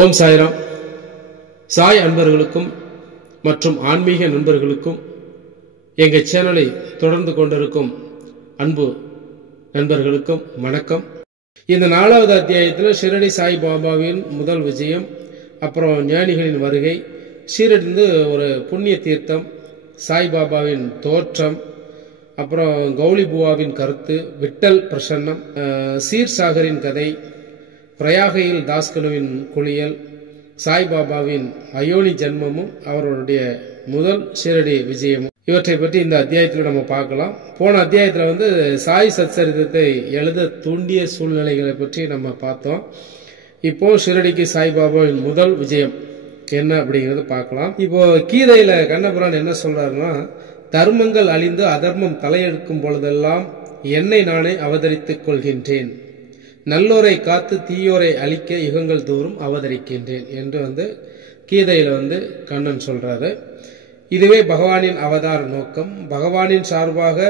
ஓம் சாய்ராம். சாய் அன்பர்களுக்கும் மற்றும் ஆன்மீக நண்பர்களுக்கும் எங்கள் சேனலை தொடர்ந்து கொண்டிருக்கும் அன்பு நண்பர்களுக்கும் வணக்கம். இந்த 4வது அத்தியாயத்தில் ஷிரடி சாய் பாபாவின் முதல் விஜயம், அப்புறம் ஞானிகளின் வருகை, ஷீரடிந்து ஒரு புண்ணிய தீர்த்தம், சாய் பாபாவின் தோற்றம், அப்புறம் கௌலி புவாவின் கருத்து, விட்டல் பிரசன்னம், சீர்சாகரின் கதை, பிரயாகையில் தாஸ்கனுவின் குளியல், சாய்பாபாவின் அயோனி ஜன்மமும் அவருடைய முதல் ஷீரடி விஜயமும், இவற்றை பற்றி இந்த அத்தியாயத்தில் நம்ம பார்க்கலாம். போன அத்தியாயத்தில் சாய் சச்சரித்தத்தை எழுத தூண்டிய சூழ்நிலைகளை பற்றி நம்ம பார்த்தோம். இப்போ ஷீரடிக்கு சாய்பாபாவின் முதல் விஜயம் என்ன அப்படிங்கிறது பார்க்கலாம். இப்போ கீதையில கண்ணபுரான் என்ன சொல்றாருன்னா, தர்மங்கள் அழிந்து அதர்மம் தலையெடுக்கும் பொழுதெல்லாம் என்னை நானே அவதரித்துக் கொள்கின்றேன், நல்லோரை காத்து தீயோரை அழிக்க யுகங்கள் தோறும் அவதரிக்கின்றேன் என்று கீதையில கண்ணன் சொல்றாரு. இதுவே பகவானின் அவதார நோக்கம். பகவானின் சார்பாக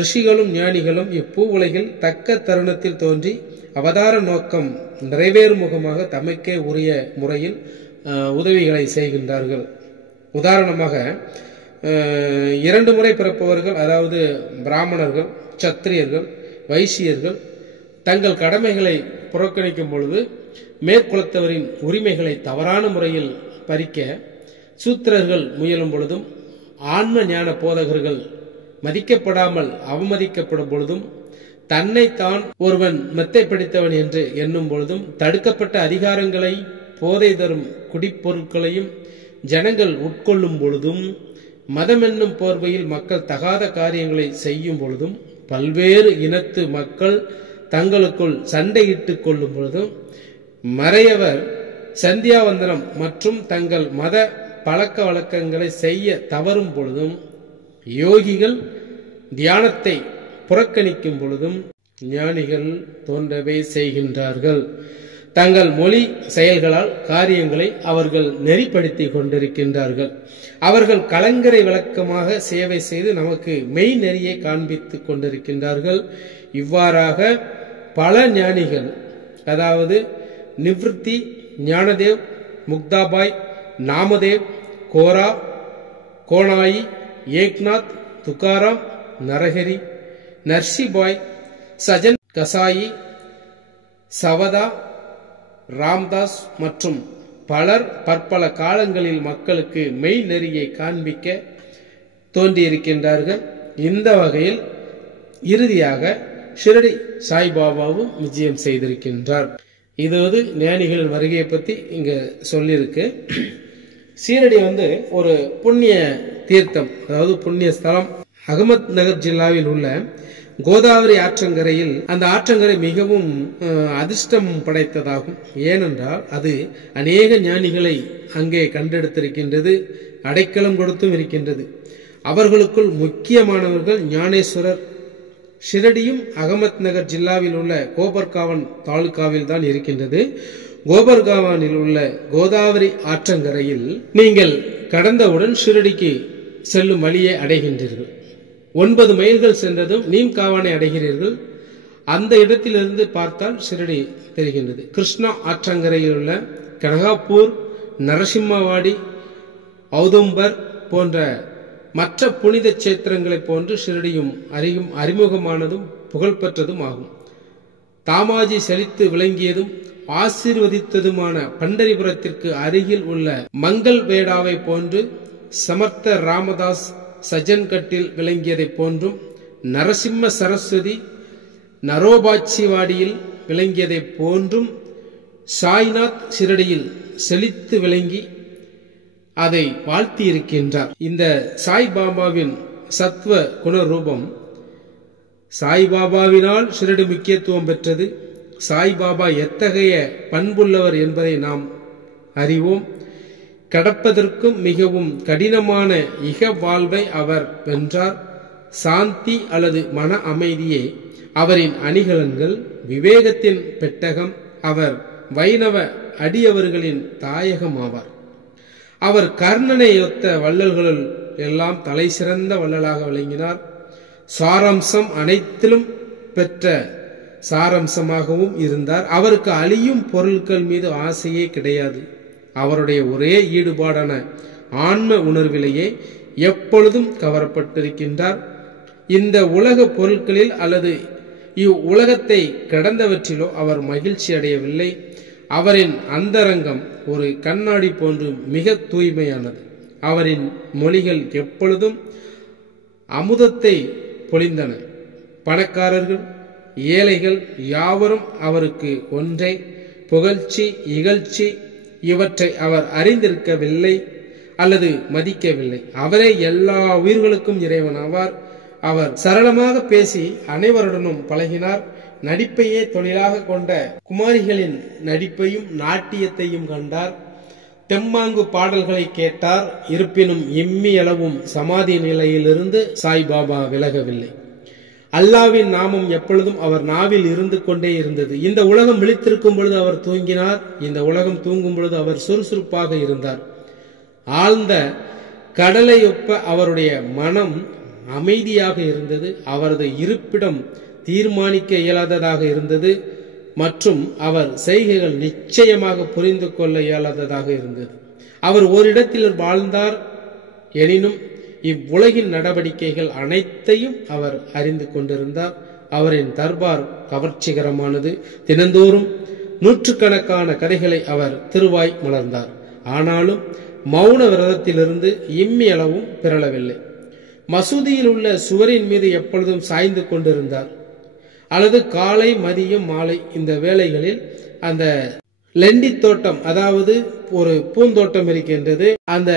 ரிஷிகளும் ஞானிகளும் இப்பூ உலகில் தக்க தருணத்தில் தோன்றி அவதார நோக்கம் நிறைவேறும் முகமாக தமக்கே உரிய முறையில் உதவிகளை செய்கின்றார்கள். உதாரணமாக 2 முறை பிறப்பவர்கள், அதாவது பிராமணர்கள், சத்திரியர்கள், வைசியர்கள் தங்கள் கடமைகளை புறக்கணிக்கும் பொழுது மேற்குலத்தவரின் உரிமைகளை தவறான முறையில் பறிக்க சூத்திரர்கள் முயலும் பொழுதும், ஆன்ம ஞான போதகர்கள் மதிக்கப்படாமல் அவமதிக்கப்படும் பொழுதும், தன்னைத்தான் ஒருவன் மெத்தை பிடித்தவன் என்று எண்ணும் பொழுதும், தடுக்கப்பட்ட அதிகாரங்களை போதை தரும் குடிப்பொருட்களையும் ஜனங்கள் உட்கொள்ளும் பொழுதும், மதம் என்னும் போர்வையில் மக்கள் தகாத காரியங்களை செய்யும் பொழுதும், பல்வேறு இனத்து மக்கள் தங்களுக்குள் சண்டையிட்டுக் கொள்ளும் பொழுதும், மறையவர் சந்தியாவந்தனம் மற்றும் தங்கள் மத பழக்க வழக்கங்களை செய்ய தவறும் பொழுதும், யோகிகள் தியானத்தை புறக்கணிக்கும் பொழுதும் ஞானிகள் தோன்றவே செய்கின்றார்கள். தங்கள் மொழி செயல்களால் காரியங்களை அவர்கள் நெறிப்படுத்தி கொண்டிருக்கின்றார்கள். அவர்கள் கலங்கரை விளக்கமாக சேவை செய்து நமக்கு மெய் நெறியை காண்பித்துக் கொண்டிருக்கின்றார்கள். இவ்வாறாக பல ஞானிகள், அதாவது நிவ்ருத்தி, ஞானதேவ், முக்தாபாய், நாமதேவ், கோரா, கோனாயி, ஏக்நாத், துக்காராம், நரஹரி, நர்சிபாய், சஜன் கசாயி, சவதா, ராம்தாஸ் மற்றும் பலர் பற்பல காலங்களில் மக்களுக்கு மெய் நெறியை காண்பிக்க தோன்றியிருக்கின்றார்கள். இந்த வகையில் இறுதியாக ஷிரடி சாய்பாபாவும் விஜயம் செய்திருக்கின்றார். இது ஞானிகளின் வருகையை பத்தி இங்க சொல்லியிருக்கு. ஷீரடி ஒரு புண்ணிய தீர்த்தம், அதாவது புண்ணிய ஸ்தலம். அகமத் நகர் ஜில்லாவில் உள்ள கோதாவரி ஆற்றங்கரையில், அந்த ஆற்றங்கரை மிகவும் அதிர்ஷ்டம் படைத்ததாகும். ஏனென்றால் அது அநேக ஞானிகளை அங்கே கண்டெடுத்திருக்கின்றது, அடைக்கலம் கொடுத்தும் இருக்கின்றது. அவர்களுக்குள் முக்கியமானவர்கள் ஞானேஸ்வரர். ஷிரடியும் அகமத் நகர் ஜில்லாவில் உள்ள கோபர்காவன் தாலுகாவில் தான் இருக்கின்றது. கோபர்காவானில் உள்ள கோதாவரி ஆற்றங்கரையில் நீங்கள் கடந்தவுடன் ஷிரடிக்கு செல்லும் வழியை அடைகின்றீர்கள். 9 மைல்கள் சென்றதும் நீம்காவானை அடைகிறீர்கள். அந்த இடத்திலிருந்து பார்த்தால் ஷிரடி தெரிகின்றது. கிருஷ்ணா ஆற்றங்கரையில் உள்ள கனகாப்பூர், நரசிம்மவாடி, ஔதும்பர் போன்ற மற்ற புனித சேத்திரங்களைப் போன்று ஷிரடியும் அறிமுகமானதும் புகழ்பெற்றதும் ஆகும். தாமாஜி செழித்து விளங்கியதும் ஆசீர்வதித்ததுமான பண்டரிபுரத்திற்கு அருகில் உள்ள மங்கள் வேடாவை போன்று, சமர்த்த ராமதாஸ் சஜன்கட்டில் விளங்கியதை போன்றும், நரசிம்ம சரஸ்வதி நரோபாட்சிவாடியில் விளங்கியதை போன்றும், சாய்நாத் ஷிரடியில் செழித்து விளங்கி அதை வாழ்த்தி இருக்கின்றார். இந்த சாய்பாபாவின் சத்வ குணரூபம் சாய்பாபாவினால் ஷிரடி முக்கியத்துவம் பெற்றது. சாய்பாபா எத்தகைய பண்புள்ளவர் என்பதை நாம் அறிவோம். கடப்பதற்கும் மிகவும் கடினமான இக வாழ்வை அவர் வென்றார். சாந்தி அல்லது மன அமைதியே அவரின் அணிகலன்கள், விவேகத்தின் பெட்டகம். அவர் வைணவ அடியவர்களின் தாயகம் ஆவார். அவர் கர்ணனை ஒத்த வள்ளல்களுள் எல்லாம் தலை சிறந்த வள்ளலாக விளங்கினார். சாராம்சம் அனைத்திலும் பெற்ற சாரம்சமாகவும் இருந்தார். அவருக்கு அழியும் பொருட்கள் மீது ஆசையே கிடையாது. அவருடைய ஒரே ஈடுபாடான ஆன்ம உணர்விலேயே எப்பொழுதும் கவரப்பட்டிருக்கின்றார். இந்த உலக பொருட்களில் அல்லது இவ்வுலகத்தை கடந்தவற்றிலோ அவர் மகிழ்ச்சி அடையவில்லை. அவரின் அந்தரங்கம் ஒரு கண்ணாடி போன்று மிக தூய்மையானது. அவரின் மொழிகள் எப்பொழுதும் அமுதத்தை பொழிந்தன. பணக்காரர்கள் ஏழைகள் யாவரும் அவருக்கு ஒன்றை புகழ்ச்சி இகழ்ச்சி இவற்றை அவர் அறிந்திருக்கவில்லை அல்லது மதிக்கவில்லை. அவரே எல்லா உயிர்களுக்கும் இறைவனாவார். அவர் சரளமாக பேசி அனைவருடனும் பழகினார். நடிப்பையே தொழிலாக கொண்ட குமாரிகளின் நடிப்பையும் நாட்டியத்தையும் கண்டார். தெம்மாங்கு பாடல்களை கேட்டார். இருப்பினும் எம்மி அளவும் சமாதி நிலையிலிருந்து சாய்பாபா விலகவில்லை. அல்லாவின் நாமம் எப்பொழுதும் அவர் நாவில் இருந்து கொண்டே இருந்தது. இந்த உலகம் விழித்திருக்கும் பொழுது அவர் தூங்கினார். இந்த உலகம் தூங்கும் பொழுது அவர் சுறுசுறுப்பாக இருந்தார். ஆழ்ந்த கடலையொப்ப அவருடைய மனம் அமைதியாக இருந்தது. அவரது இருப்பிடம் தீர்மானிக்க இயலாததாக இருந்தது மற்றும் அவர் செய்கைகள் நிச்சயமாக புரிந்து கொள்ள இயலாததாக இருந்தது. அவர் ஓரிடத்தில் வாழ்ந்தார். எனினும் இவ்வுலகின் நடவடிக்கைகள் அனைத்தையும் அவர் அறிந்து கொண்டிருந்தார். அவரின் தர்பார் கவர்ச்சிகரமானது. தினந்தோறும் நூற்றுக்கணக்கான கதைகளை அவர் திருவாய் மலர்ந்தார். ஆனாலும் மௌன விரதத்திலிருந்து இம்மி அளவும் பிறளவில்லை. மசூதியில் உள்ள சுவரின் மீது எப்பொழுதும் சாய்ந்து கொண்டிருந்தார். அல்லது காலை மதியம் மாலை இந்த வேளைகளில் அந்த லெண்டி தோட்டம், அதாவது ஒரு பூந்தோட்டம் இருக்கின்றது, அந்த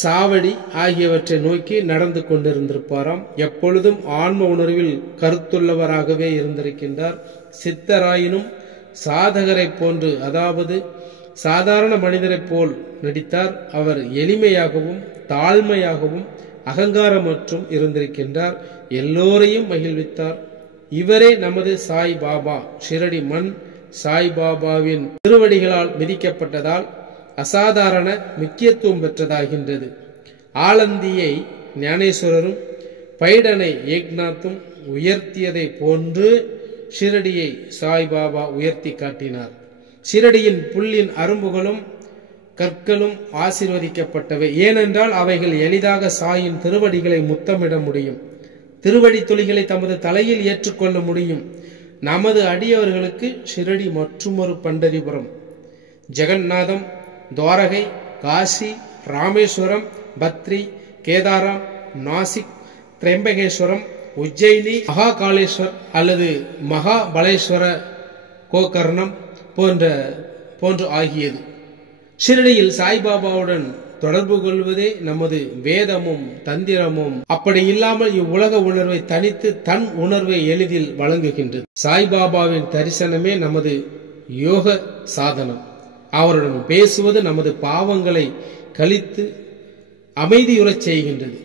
சாவடி ஆகியவற்றை நோக்கி நடந்து கொண்டிருந்திருப்பாராம். எப்பொழுதும் ஆன்ம உணர்வில் கருத்துள்ளவராகவே இருந்திருக்கின்றார். சித்தராயினும் சாதகரை போன்று, அதாவது சாதாரண மனிதரை போல் நடித்தார். அவர் எளிமையாகவும் தாழ்மையாகவும் அகங்காரமற்றும் இருந்திருக்கின்றார். எல்லோரையும் மகிழ்வித்தார். இவரே நமது சாய் பாபா. ஷிரடி மண் சாய் பாபாவின் திருவடிகளால் மிதிக்கப்பட்டதால் அசாதாரண முக்கியத்துவம் பெற்றதாகின்றது. ஆலந்தியை ஞானேஸ்வரரும் பைடனை ஏக்நாத்தும் உயர்த்தியதை போன்று ஷிரடியை சாய்பாபா உயர்த்தி காட்டினார். ஷிரடியின் புல்லின் அரும்புகளும் கற்களும் ஆசீர்வதிக்கப்பட்டவை. ஏனென்றால் அவைகள் எளிதாக சாயின் திருவடிகளை முத்தமிட முடியும். திருவடி துளிகளை தமது தலையில் ஏற்றுக்கொள்ள முடியும். நமது அடியவர்களுக்கு ஷிரடி மற்றுமொரு பண்டரிபுரம். ஜெகநாதம், துவாரகை, காசி, ராமேஸ்வரம், பத்ரி, கேதாரம், நாசிக், திரம்பகேஸ்வரம், உஜ்ஜயினி, மகாகாலேஸ்வர் அல்லது மகாபலேஸ்வர கோகர்ணம் போன்று ஆகியது. ஷிரடியில் சாய்பாபாவுடன் தொடர்பு கொள்வதே நமது வேதமும் தந்திரமும். அப்படி இல்லாமல் இவ்வுலக உணர்வை தனித்து தன் உணர்வை எளிதில் வழங்குகின்றது. சாய்பாபாவின் தரிசனமே நமது யோக சாதனம். அவருடன் பேசுவது நமது பாவங்களை கழித்து அமைதியுறச் செய்கின்றது.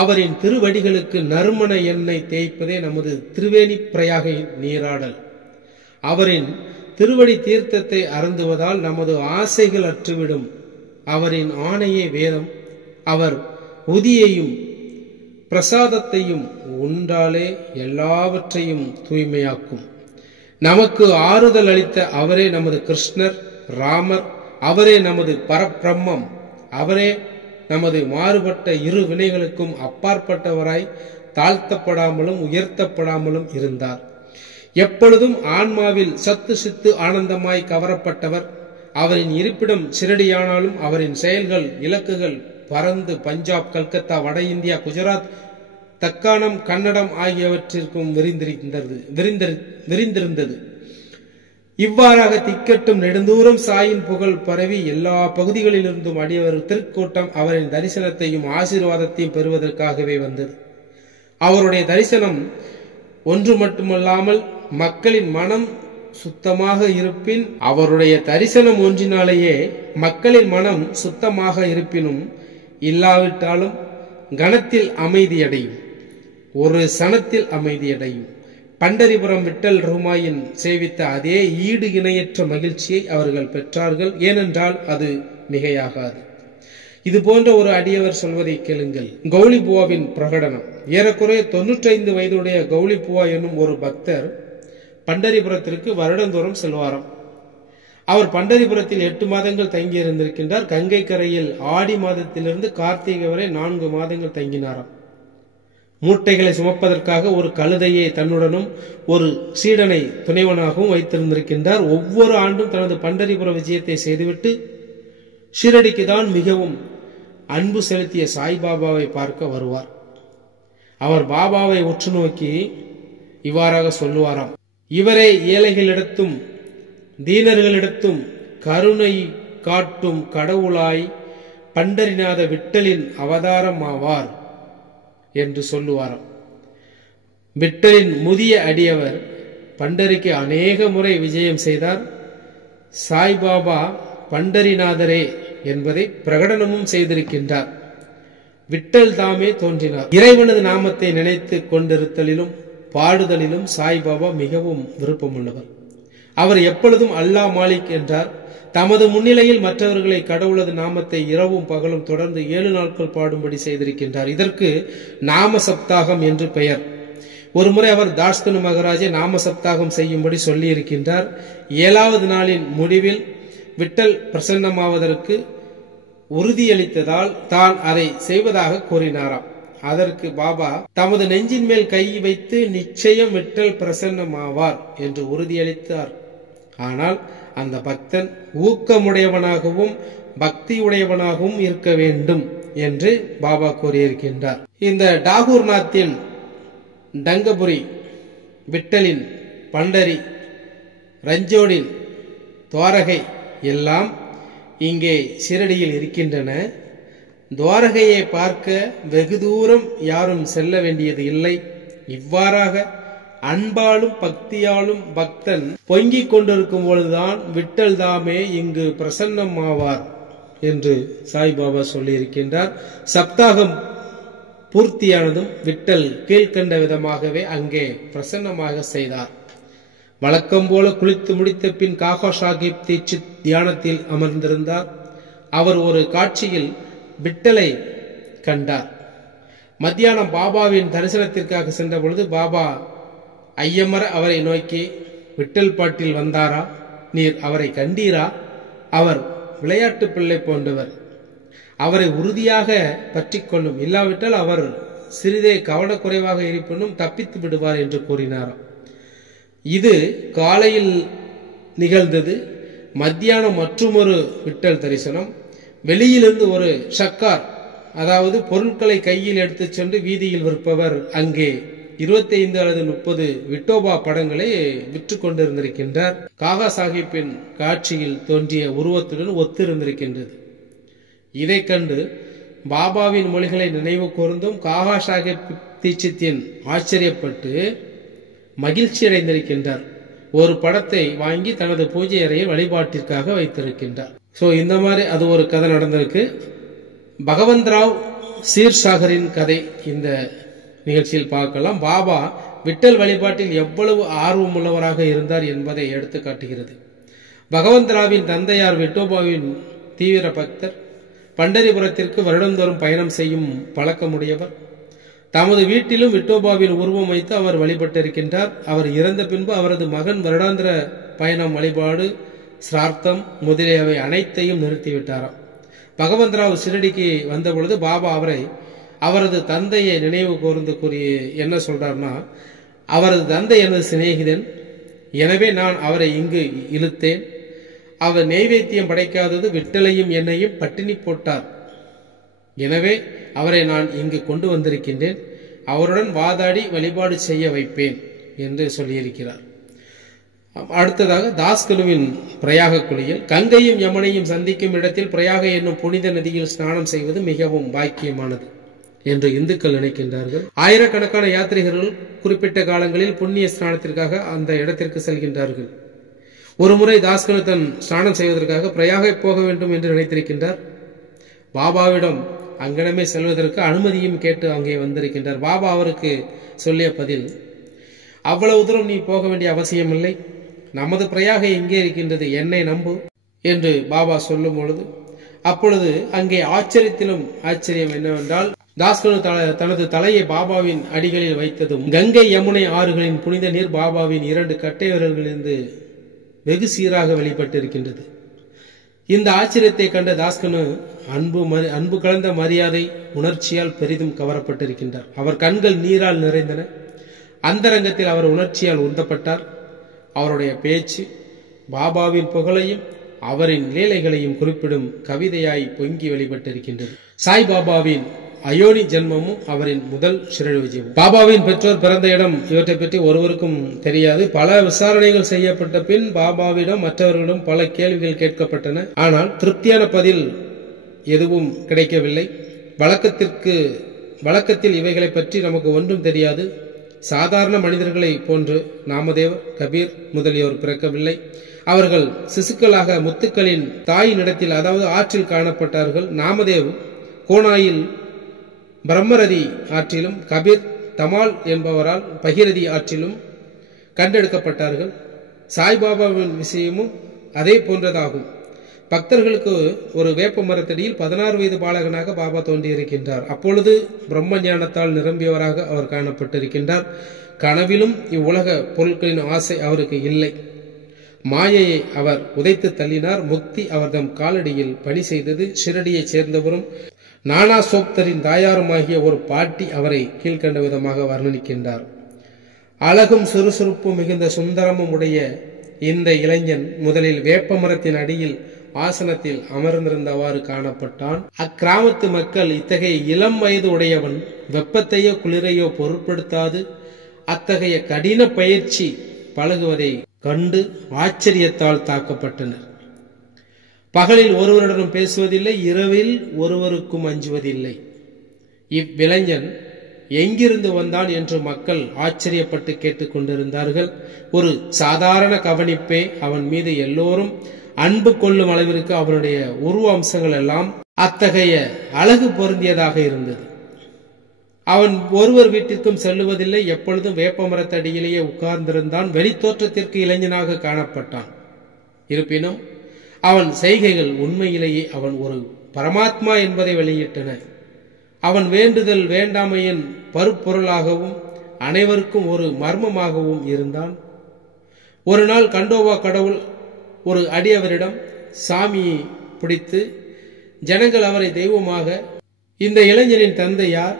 அவரின் திருவடிகளுக்கு நறுமண எண்ணெய் தேய்ப்பதே நமது திருவேணி பிரயாகை நீராடல். அவரின் திருவடி தீர்த்தத்தை அருந்துவதால் நமது ஆசைகள் அற்றுவிடும். அவரின் ஆணையே வேதம். அவர் உதியையும் பிரசாதத்தையும் உண்டாலே எல்லாவற்றையும் தூய்மையாக்கும். நமக்கு ஆறுதல் அளித்த அவரே நமது கிருஷ்ணர், ராமர். அவரே நமது பரபிரம்மம். அவரே நமது மாறுபட்ட இரு வினைகளுக்கும் அப்பாற்பட்டவராய் தாழ்த்தப்படாமலும் உயர்த்தப்படாமலும் இருந்தார். எப்பொழுதும் ஆன்மாவில் சத்து சித்து ஆனந்தமாய் கவரப்பட்டவர். அவரின் இருப்பிடம் ஷிரடியானாலும் அவரின் செயல்கள் இலக்குகள் பரந்து பஞ்சாப், கல்கத்தா, வட இந்தியா, குஜராத், தக்காணம், கன்னடம் ஆகியவற்றிற்கும் விரிந்திருந்தது. இவ்வாறாக திக்கட்டும் நெடுந்தூரம் சாயின் புகழ் பரவி எல்லா பகுதிகளிலிருந்தும் அடியவர் திருக்கூட்டம் அவரின் தரிசனத்தையும் ஆசீர்வாதத்தையும் பெறுவதற்காகவே வந்தது. அவருடைய தரிசனம் ஒன்று மட்டுமல்லாமல் மக்களின் மனம் சுத்தமாக இருப்பின், அவருடைய தரிசனம் ஒன்றினாலேயே மக்களின் மனம் சுத்தமாக இருப்பினும் இல்லாவிட்டாலும் கணத்தில் அமைதியடையும், ஒரு சனத்தில் அமைதியடையும். பண்டரிபுரம் விட்டல் ரூமாயின் சேவித்த அதே ஈடு இணையற்ற மகிழ்ச்சியை அவர்கள் பெற்றார்கள். ஏனென்றால் அது மிகையாகாது. இது போன்ற ஒரு அடியவர் சொல்வதை கேளுங்கள். கௌலிபுவாவின் பிரகடனம். ஏறக்குறைய 95 வயதுடைய கௌலிபுவா என்னும் ஒரு பக்தர் பண்டரிபுரத்திற்கு வருடந்தோறும் செல்வாராம். அவர் பண்டரிபுரத்தில் 8 மாதங்கள் தங்கி இருந்திருக்கின்றார். கங்கை கரையில் ஆடி மாதத்திலிருந்து கார்த்திகை வரை 4 மாதங்கள் தங்கினாராம். மூட்டைகளை சுமப்பதற்காக ஒரு கழுதையை தன்னுடனும் ஒரு சீடனை துணைவனாகவும் வைத்திருந்திருக்கின்றார். ஒவ்வொரு ஆண்டும் தனது பண்டரிபுர விஜயத்தை செய்துவிட்டு ஷிரடிக்கு தான் மிகவும் அன்பு செலுத்திய சாய்பாபாவை பார்க்க வருவார். அவர் பாபாவை உற்று நோக்கி இவ்வாறாக சொல்லுவாராம்: இவரே ஏழைகளிடத்தும் தீனர்களிடத்தும் கருணை காட்டும் கடவுளாய் பண்டரிநாத விட்டலின் அவதாரம் ஆவார் என்று சொல்லுவாராம். விட்டலின் முதிய அடியவர் பண்டரிக்கு அநேக முறை விஜயம் செய்தார். சாய்பாபா பண்டரிநாதரே என்பதை பிரகடனமும் செய்திருக்கின்றார். விட்டல் தாமே தோன்றினார். இறைவனது நாமத்தை நினைத்து கொண்டிருத்தலிலும் பாடுதலிலும் சாய்பாபா மிகவும் விருப்பமுள்ளவர். அவர் எப்பொழுதும் அல்லாஹ் மாலிக் என்றார். தமது முன்னிலையில் மற்றவர்களை கடவுளது நாமத்தை இரவும் பகலும் தொடர்ந்து 7 நாட்கள் பாடும்படி செய்திருக்கின்றார். இதற்கு நாம சப்தாகம் என்று பெயர். ஒருமுறை அவர் தாஸ்கனு மகாராஜை நாம சப்தாகம் செய்யும்படி சொல்லி இருக்கின்றார். 7வது நாளின் முடிவில் விட்டல் பிரசன்னமாவதற்கு உறுதியளித்ததால் தான் அதை செய்வதாக கூறினாராம். அதற்கு பாபா தமது நெஞ்சின் மேல் கை வைத்து நிச்சயம் விட்டல் பிரசன்னமாவார் என்று உறுதியளித்தார். ஆனால் அந்த பக்தன் ஊக்கமுடையவனாகவும் பக்தியுடையவனாகவும் இருக்க வேண்டும் என்று பாபா கூறியிருக்கின்றார். இந்த டாகூர்நாத்தின் டங்கபுரி, விட்டலின் பண்டரி, ரஞ்சோடின் துவாரகை எல்லாம் இங்கே ஷிரடியில் இருக்கின்றன. துவாரகையை பார்க்க வெகு தூரம் யாரும் செல்ல வேண்டியது இல்லை. இவ்வாறாக அன்பாலும் பக்தியாலும் பக்தன் பொங்கிக் கொண்டிருக்கும் பொழுதுதான் விட்டல் தாமே இங்கு பிரசன்னம் ஆவார் என்று சாய்பாபா சொல்லியிருக்கின்றார். சப்தாகம் பூர்த்தியானதும் விட்டல் கீழ்கண்ட விதமாகவே அங்கே பிரசன்னமாக செய்தார். வழக்கம் போல குளித்து முடித்த பின் காகா சாஹிப் தீட்சித் தியானத்தில் அமர்ந்திருந்தார். அவர் ஒரு காட்சியில் விட்டலை கண்டார். மத்தியானம் பாபாவின் தரிசனத்திற்காக சென்ற பொழுது பாபா ஐயமர அவரை நோக்கி, விட்டல் பாட்டில் வந்தாரா? நீர் அவரை கண்டீரா? அவர் விளையாட்டு பிள்ளை போன்றவர். அவரை உறுதியாக பற்றி கொள்ளும், இல்லாவிட்டால் அவர் சிறிதே கவனக்குறைவாக இருப்பினும் தப்பித்து விடுவார் என்று கூறினாராம். இது காலையில் நிகழ்ந்தது. மத்தியானம் மற்றொரு விட்டல் தரிசனம். வெளியிலிருந்து ஒரு ஷக்கார், அதாவது பொருட்களை கையில் எடுத்துச் சென்று வீதியில் விற்பவர் அங்கே 25 அல்லது 30 விட்டோபா படங்களை விற்று கொண்டிருந்திருக்கின்றார். காகா சாஹிப்பின் காட்சியில் தோன்றிய உருவத்துடன் ஒத்திருந்திருக்கின்றது. இதை கண்டு பாபாவின் மொழிகளை நினைவு கூர்ந்தும் காகா சாஹிப் தீட்சித்தின் ஆச்சரியப்பட்டு மகிழ்ச்சி அடைந்திருக்கின்றார். ஒரு படத்தை வாங்கி தனது பூஜை அறையில் வழிபாட்டிற்காக வைத்திருக்கின்றார். இந்த மாதிரி அது ஒரு கதை நடந்திருக்கு. பகவந்த்ராவ் சீர்சாகரின் கதை இந்த நிகழ்ச்சியில் பார்க்கலாம். பாபா விட்டல் வழிபாட்டில் எவ்வளவு ஆர்வம் உள்ளவராக இருந்தார் என்பதை எடுத்து காட்டுகிறது. பகவந்த்ராவின் தந்தையார் விட்டோபாவின் தீவிர பக்தர். பண்டரிபுரத்திற்கு வருடந்தோறும் பயணம் செய்யும் பழக்கமுடையவர். தமது வீட்டிலும் விட்டோபாவின் உருவம் வைத்து அவர் வழிபட்டிருக்கின்றார். அவர் இறந்த பின்பு அவரது மகன் வருடாந்திர பயணம், வழிபாடு, சிரார்த்தம் முதலியவை அனைத்தையும் நிறுத்திவிட்டாராம். பகவந்த்ராவ் ஷிரடிக்கு வந்த பொழுது பாபா அவரது தந்தையை நினைவு கூர்ந்து கூறி என்ன சொல்றார்னா, அவரது தந்தை எனது சிநேகிதன், எனவே நான் அவரை இங்கு இழுத்தேன். அவர் நெய்வேத்தியம் படைக்காதது விட்டலையும் என்னையும் பட்டினி போட்டார். எனவே அவரை நான் இங்கு கொண்டு வந்திருக்கின்றேன். அவருடன் வாதாடி வழிபாடு செய்ய வைப்பேன் என்று சொல்லியிருக்கிறார். அடுத்ததாக தாஸ்கனுவின் பிரயாக குளியல். கங்கையும் யமுனையும் சந்திக்கும் இடத்தில் பிரயாக என்னும் புனித நதியில் ஸ்நானம் செய்வது மிகவும் பாக்கியமானது என்று இந்துக்கள் நினைக்கின்றார்கள். ஆயிரக்கணக்கான யாத்ரீகர்கள் குறிப்பிட்ட காலங்களில் புண்ணிய ஸ்நானத்திற்காக அந்த இடத்திற்கு செல்கின்றார்கள். ஒருமுறை தாஸ்கனு தன் ஸ்நானம் செய்வதற்காக பிரயாகை போக வேண்டும் என்று நினைத்திருக்கின்றார். பாபாவிடம் அங்கனமே செல்வதற்கு அனுமதியும் கேட்டு அங்கே வந்திருக்கின்றார். பாபா அவருக்கு சொல்லிய பதில், அவ்வளவு தூரம் நீ போக வேண்டிய அவசியம் இல்லை, நமது பிரயாகை எங்கே இருக்கின்றது, என்னை நம்பு என்று பாபா சொல்லும் பொழுது, அப்பொழுது அங்கே ஆச்சரியத்திலும் ஆச்சரியம் என்னவென்றால், தாஸ்கனு தனது தலையை பாபாவின் அடிகளில் வைத்ததும் கங்கை யமுனை ஆறுகளின் புனித நீர் பாபாவின் 2 கட்டை விரல்களிலிருந்து வெகு சீராக வெளிப்பட்டிருக்கின்றது. இந்த ஆச்சரியத்தை கண்ட தாஸ்கனு அன்பு கலந்த மரியாதை உணர்ச்சியால் பெரிதும் கவரப்பட்டிருக்கின்றார். அவர் கண்கள் நீரால் நிறைந்தன. அந்தரங்கத்தில் அவர் உணர்ச்சியால் உந்தப்பட்டார். அவருடைய பேச்சு பாபாவின் புகழையும் அவரின் லீலைகளையும் குறிப்பிடும் கவிதையாய் பொங்கி வெளிப்பட்டிருக்கின்றது. சாய்பாபாவின் அயோனி ஜென்மமும் அவரின் முதல் ஷிரடி விஜயமும். பாபாவின் பெற்றோர் பிறந்த இடம் இவற்றை பற்றி ஒருவருக்கும் தெரியாது. பல விசாரணைகள் செய்யப்பட்ட பின் பாபாவிடம் மற்றவர்களிடம் பல கேள்விகள் கேட்கப்பட்டன. ஆனால் திருப்தியான பதில் எதுவும் கிடைக்கவில்லை. வழக்கத்தில் இவைகளை பற்றி நமக்கு ஒன்றும் தெரியாது. சாதாரண மனிதர்களை போன்று நாமதேவர், கபீர் முதலியோர் பிறக்கவில்லை. அவர்கள் சிசுக்களாக முத்துக்களின் தாயினிடத்தில், அதாவது ஆற்றில் காணப்பட்டார்கள். நாமதேவ் கோனாயில் பிரம்மரதி ஆற்றிலும், கபீர் தமால் என்பவரால் பகிரதி ஆற்றிலும் கண்டெடுக்கப்பட்டார்கள். சாய்பாபாவின் விஷயமும் அதே போன்றதாகும். பக்தர்களுக்கு ஒரு வேப்ப மரத்தடியில் 16 வயது பாலகனாக பாபா தோன்றியிருக்கின்றார். அப்பொழுது பிரம்ம ஞானத்தால் நிரம்பியவராக அவர் காணப்பட்டிருக்கின்றார். கனவிலும் இவ்வுலக பொருட்களின் ஆசை அவருக்கு இல்லை. மாயையை அவர் உதைத்து தள்ளினார். முக்தி அவர்தம் காலடியில் பணி செய்தது. ஷிரடியைச் சேர்ந்தவரும் நானா சோப்தரின் தாயாருமாகிய ஒரு பாட்டி அவரை கீழ்கண்ட விதமாக வர்ணிக்கின்றார். அழகும் சுறுசுறுப்பும் மிகுந்த சுந்தரமும் உடைய இந்த இளைஞன் முதலில் வேப்ப மரத்தின் அடியில் ஆசனத்தில் அமர்ந்திருந்தவாறு காணப்பட்டான். அக்கிராமத்து மக்கள் இத்தகைய இளம் வயது உடையவன் வெப்பத்தையோ குளிரையோ பொருட்படுத்தாது அத்தகைய கடின பயிற்சி பழகுவதை கண்டு ஆச்சரியத்தால் தாக்கப்பட்டனர். பகலில் ஒருவருடனும் பேசுவதில்லை, இரவில் ஒருவருக்கும் அஞ்சுவதில்லை. இவ்விளைஞன் எங்கிருந்து வந்தான் என்று மக்கள் ஆச்சரியப்பட்டு கேட்டுக்கொண்டிருந்தார்கள். ஒரு சாதாரண கவனிப்பே அவன் மீது எல்லோரும் அன்பு கொள்ளும் அளவிற்கு அவனுடைய உருவ அம்சங்கள் எல்லாம் அத்தகைய அழகு பொருந்தியதாக இருந்தது. அவன் ஒருவர் வீட்டிற்கும் செல்லுவதில்லை. எப்பொழுதும் வேப்ப மரத்தடியிலேயே உட்கார்ந்திருந்தான். வெளித்தோற்றத்திற்கு இளைஞனாக காணப்பட்டான். இருப்பினும் அவன் செய்கைகள் உண்மையிலேயே அவன் ஒரு பரமாத்மா என்பதை வெளியிட்டன. அவன் வேண்டுதல் வேண்டாமையின் பருப்பொருளாகவும் அனைவருக்கும் ஒரு மர்மமாகவும் இருந்தான். ஒரு நாள் கண்டோவா கடவுள் ஒரு அடியவரிடம் சாமியை பிடித்து, ஜனங்கள் அவரை தெய்வமாக, இந்த இளைஞனின் தந்தை யார்,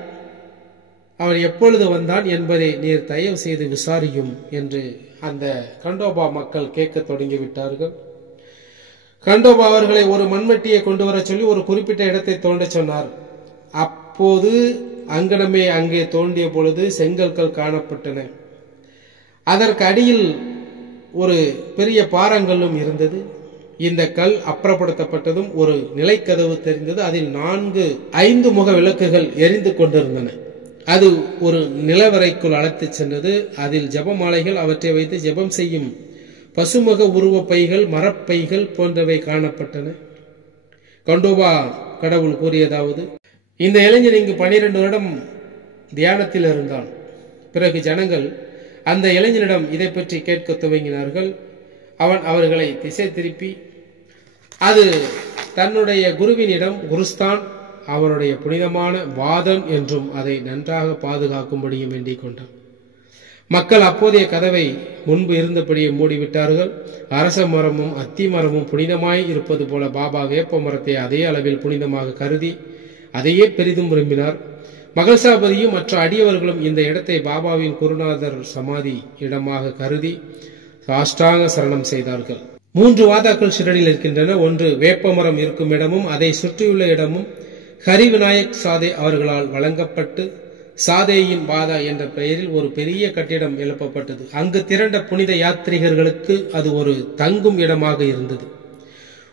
அவர் எப்பொழுது வந்தான் என்பதை நீர் தயவு செய்து விசாரியும் என்று அந்த கண்டோபா மக்கள் கேட்க தொடங்கிவிட்டார்கள். கண்டோபா அவர்களை ஒரு மண்வெட்டியை கொண்டு வர சொல்லி ஒரு குறிப்பிட்ட இடத்தை தோண்ட சொன்னார். அப்போது அங்கனமே அங்கே தோண்டிய பொழுது செங்கற்கள் காணப்பட்டன. அதற்கு அடியில் ஒரு பெரிய பாறாங்கல்லும் இருந்தது. இந்த கல் அப்புறப்படுத்தப்பட்டதும் ஒரு நிலைக்கதவு தெரிந்தது. அதில் 4-5 முக விளக்குகள் எரிந்து கொண்டிருந்தன. அது ஒரு நிலவரைக்குள் அழைத்துச் சென்றது. அதில் ஜபமாலைகள், அவற்றை வைத்து ஜபம் செய்யும் பசுமுக உருவ பைகள், மரப்பைகள் போன்றவை காணப்பட்டன. கண்டோபா கடவுள் கூறியதாவது: இந்த இளைஞன் இங்கு 12 வருடம் தியானத்தில் இருந்தான். பிறகு ஜனங்கள் அந்த இளைஞனிடம் இதை பற்றி கேட்க துவங்கினார்கள். அவன் அவர்களை திசை திருப்பி அது தன்னுடைய குருவினிடம் குருஸ்தான், அவருடைய புனிதமான வாதம் என்றும் அதை நன்றாக பாதுகாக்கும்படியும் வேண்டிக் கொண்டான். மக்கள் அப்போதைய கதவை முன்பு இருந்தபடியே மூடிவிட்டார்கள். அரச மரமும் அத்தி மரமும் புனிதமாய் இருப்பது போல பாபா வேப்ப மரத்தை அதே அளவில் புனிதமாக கருதி அதையே பெரிதும் விரும்பினார். மகள்சாபதியும் மற்ற அடியவர்களும் இந்த இடத்தை பாபாவின் குருநாதர் சமாதி இடமாக கருதி சாஷ்டாங்க சரணம் செய்தார்கள். 3 வாதாக்கள் ஷிரடியில் இருக்கின்றன. ஒன்று வேப்ப மரம் இருக்கும் இடமும் அதை சுற்றியுள்ள இடமும் ஹரிவிநாயக் சாதே அவர்களால் வழங்கப்பட்டு சாதேயின் வாதா என்ற பெயரில் ஒரு பெரிய கட்டிடம் எழுப்பப்பட்டது. அங்கு திரண்ட புனித யாத்ரீகர்களுக்கு அது ஒரு தங்கும் இடமாக இருந்தது.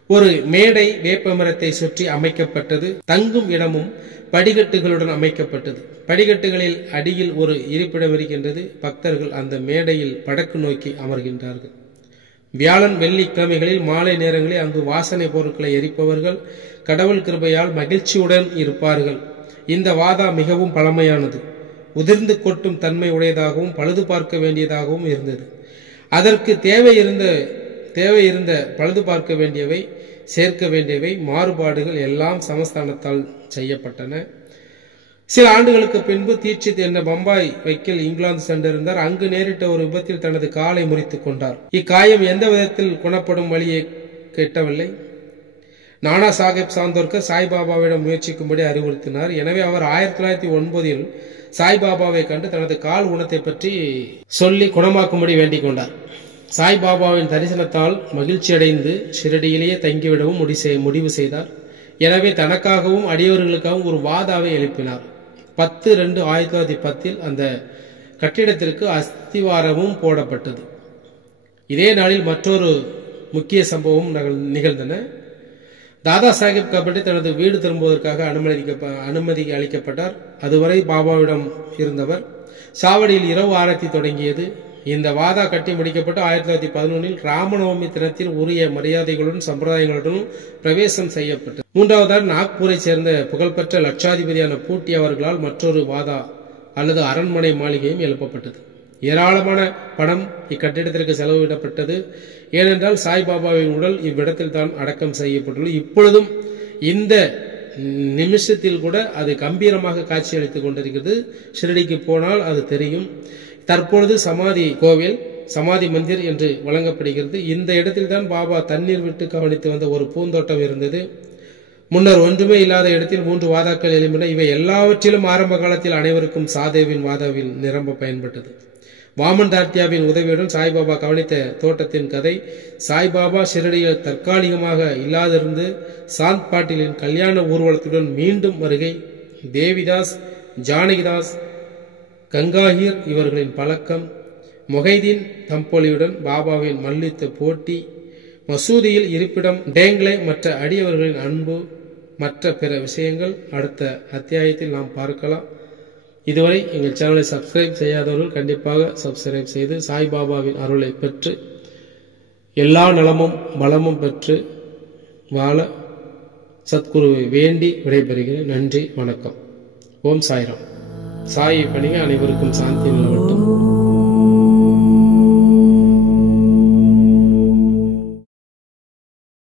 ஒரு மேடை வேப்ப மரத்தை சுற்றி அமைக்கப்பட்டது. தங்கும் இடமும் படிக்கட்டுகளுடன் அமைக்கப்பட்டது. படிக்கட்டுகளில் அடியில் ஒரு இருப்பிடம் இருக்கின்றது. பக்தர்கள் அந்த மேடையில் படக்கு நோக்கி அமர்கின்றார்கள். வியாழன் வெள்ளிக்கிழமைகளில் மாலை நேரங்களில் அங்கு வாசனை பொருட்களை எரிப்பவர்கள் கடவுள் கிருபையால் மகிழ்ச்சியுடன் இருப்பார்கள். இந்த வாதா மிகவும் பழமையானது, உதிர்ந்து கொட்டும் தன்மை உடையதாகவும் பழுது பார்க்க வேண்டியதாகவும் இருந்தது. அதற்கு தேவை இருந்த பழுது பார்க்க வேண்டியவை, சேர்க்க வேண்டியவை, மாறுபாடுகள் எல்லாம் சமஸ்தானத்தால் செய்யப்பட்டன. சில ஆண்டுகளுக்கு பின்பு தீட்சித் என்ற பம்பாய் வைக்கில் இங்கிலாந்து சென்றிருந்தார். அங்கு நேரிட்ட ஒரு விபத்தில் தனது காலை முறித்துக் கொண்டார். இக்காயம் எந்த விதத்தில் குணப்படும் வழியை எட்டவில்லை. நானா சாஹேப் சாந்தோர்கர் சாய்பாபாவிடம் முயற்சிக்கும்படி அறிவுறுத்தினார். எனவே அவர் 1909 சாய்பாபாவை கண்டு தனது கால் குணத்தை பற்றி சொல்லி குணமாக்கும்படி வேண்டிக் கொண்டார். சாய்பாபாவின் தரிசனத்தால் மகிழ்ச்சியடைந்து ஷிரடியிலேயே தங்கிவிடவும் முடிவு செய்தார். எனவே தனக்காகவும் அடியவர்களுக்காகவும் ஒரு வாதாவை எழுப்பினார். 10/2/1910 அந்த கட்டிடத்திற்கு அஸ்திவாரமும் போடப்பட்டது. இதே நாளில் மற்றொரு முக்கிய சம்பவம் நிகழ்ந்தன. தாதா சாஹேப் கபடி தனது வீடு திரும்புவதற்காக அனுமதி அளிக்கப்பட்டார். அதுவரை பாபாவிடம் இருந்தவர். சாவடியில் இரவு ஆரத்தி தொடங்கியது. இந்த வாதா கட்டி முடிக்கப்பட்டு 1911 ராமநவமி தினத்தில் உரிய மரியாதைகளுடன் சம்பிரதாயங்களுடன் பிரவேசம் செய்யப்பட்டது. மூன்றாவதாக நாக்பூரை சேர்ந்த புகழ்பெற்ற லட்சாதிபதியான பூட்டி அவர்களால் மற்றொரு வாதா அல்லது அரண்மனை மாளிகையும் எழுப்பப்பட்டது. ஏராளமான பணம் இக்கட்டிடத்திற்கு செலவிடப்பட்டது. ஏனென்றால் சாய்பாபாவின் உடல் இவ்விடத்தில் தான் அடக்கம் செய்யப்பட்டுள்ளது. இப்பொழுதும் இந்த நிமிஷத்தில் கூட அது கம்பீரமாக காட்சியளித்துக் கொண்டிருக்கிறது. ஷிரடிக்கு போனால் அது தெரியும். தற்பொழுது சமாதி கோவில், சமாதி மந்திர் என்று வழங்கப்படுகிறது. இந்த இடத்தில் தான் பாபா தண்ணீர் விட்டு கவனித்து வந்த ஒரு பூந்தோட்டம் இருந்தது. முன்னர் ஒன்றுமே இல்லாத இடத்தில் 3 வாதாக்கள் எழும்பின. இவை எல்லாவற்றிலும் ஆரம்ப காலத்தில் அனைவருக்கும் சாதேவின் வாதாவில் நிரம்ப பயன்பட்டது. வாமன் தார்த்தியாவின் உதவியுடன் சாய்பாபா கவனித்த தோட்டத்தின் கதை. சாய்பாபா ஷிரடியில் தற்காலிகமாக இல்லாதிருந்து சாந்த் பாட்டீலின் கல்யாண ஊர்வலத்துடன் மீண்டும் வருகை, தேவிதாஸ், ஜானகிதாஸ், கங்காஹீர் இவர்களின் பழக்கம், மொஹைதீன் தம்போலியுடன் பாபாவின் மல்யுத்த போட்டி, மசூதியில் இருப்பிடம், டேங்லே மற்ற அடியவர்களின் அன்பு, மற்ற பிற விஷயங்கள் அடுத்த அத்தியாயத்தில் நாம் பார்க்கலாம். இதுவரை எங்கள் சேனலை சப்ஸ்கிரைப் செய்யாதவர்கள் கண்டிப்பாக சப்ஸ்கிரைப் செய்து சாய்பாபாவின் அருளை பெற்று எல்லா நலமும் வளமும் பெற்று வாழ சத்குருவை வேண்டி விடைபெறுகிறேன். நன்றி, வணக்கம். ஓம் சாய்ராம். சாயை பணிக. அனைவருக்கும் சாந்தி நிலவட்டும்.